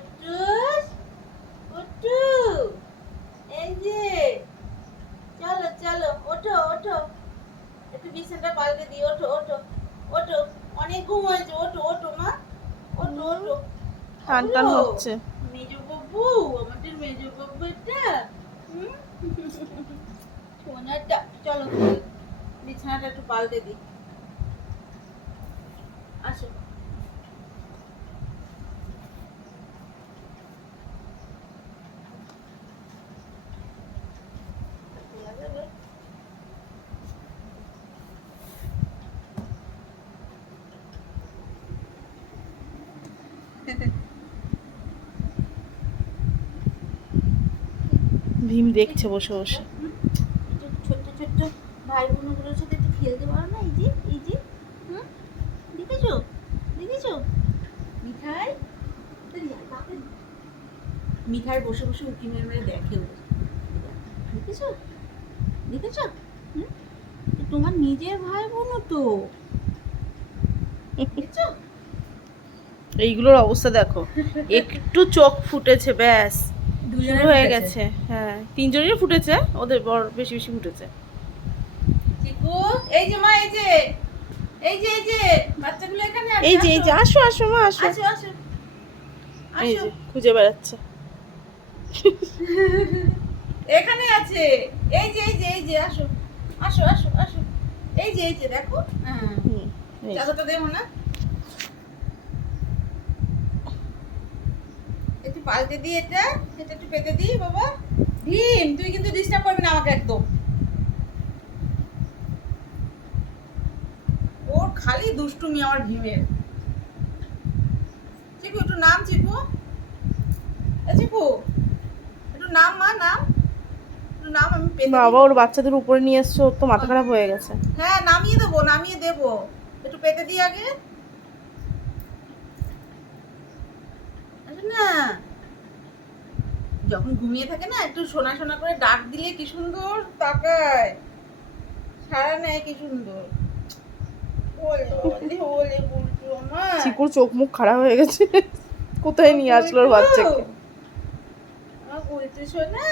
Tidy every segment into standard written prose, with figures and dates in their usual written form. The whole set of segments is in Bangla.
কুট্টুস, কুট্টু, এই যে, চলো চলো, ওঠো ওঠো, একটু বিছানাটা পাল্টে দিই, ওঠো ওঠো ওঠো, অনেক ঘুম হয়েছে, ওঠো ওঠো মা, ওঠো ওঠো। টান টান ওঠো। হচ্ছে। মেজো বাবু, আমাদের মেজো বাবু এটা, হুম? সোনাটা, চলো বিছানাটা একটু পাল্টে দিই, আসো। ভীম দেখছে বসে বসে। ছোট্ট ছোট্ট ভাই বোনগুলোর সাথে একটু খেলতে পারো না? এই যে এই যে, হুম, দেখেছো দেখেছো মিঠাই, মিঠাই বসে বসে উঁকি মেরে মেরে দেখে ওদের, দেখেছো দেখেছো, হুম, এ তোমার নিজের ভাই বোনও তো, দেখেছো? এইগুলোর অবস্থা দেখো, একটু চোখ ফুটেছে ব্যাস শুরু হয়ে গেছে। হ্যাঁ, তিনজনেরই ফুটেছে, ওদের বড় বেশি বেশি ফুটেছে। চিকু, এই যে মা, এই যে এই যে এই যে বাচ্চাগুলো এখানে আছে, এই যে এই যে, আসো আসো মা আসো। আসো আসো এই আসো, যে খুঁজে বেড়াচ্ছে। এখানে আছে, এই যে এই যে এই যে, আসো আসো আসো আসো, এই যে দেখো, হ্যাঁ, হুম, এই যে। চাদরটা দেবো না, একটু পাল্টে দিই, এটা এটা একটু পেতে দিই বাবা। ভীম, তুই কিন্তু ডিস্টার্ব করবি না আমাকে একদম, ওর খালি দুষ্টুমি আমার ভীমের। চিকু একটু নাম, চিকু, এ চিকু একটু নাম মা, নাম একটু নাম, আমি পেতে বাবা দিই। ওর বাচ্চাদের উপরে নিয়ে এসছো, ওর তো মাথা খারাপ হয়ে গেছে। হ্যাঁ, নামিয়ে দেবো নামিয়ে দেবো, একটু পেতে দিই আগে, আসো না। যখন ঘুমিয়ে থাকে না, একটু শোনা শোনা করে ডাক দিলে কি সুন্দর তাকায়, সারা নেয় কি সুন্দর, ওলে ওলে ওলে বুলটু আমার, চিকুর চোখ মুখ খারাপ হয়ে গেছে, কোথায় নিয়ে আসলো ওর বাচ্চাকে। আমার বুলটু শোনা,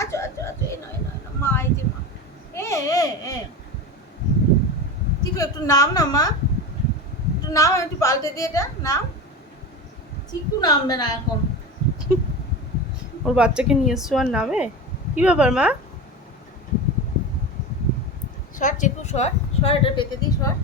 আচ্ছা আচ্ছা আচ্ছা, এই নয় নয় না মা, এই যে মা, এ এ এ চিকু একটু নাম না মা, একটু নাম, আমি একটু পাল্টে দিয়ে এটা নাম। চিকু নামবে না এখন, ওর বাচ্চাকে নিয়ে এসছো আর নামে, কি ব্যাপার মা? সর চিকু সর সর, এটা পেতে দিই সর,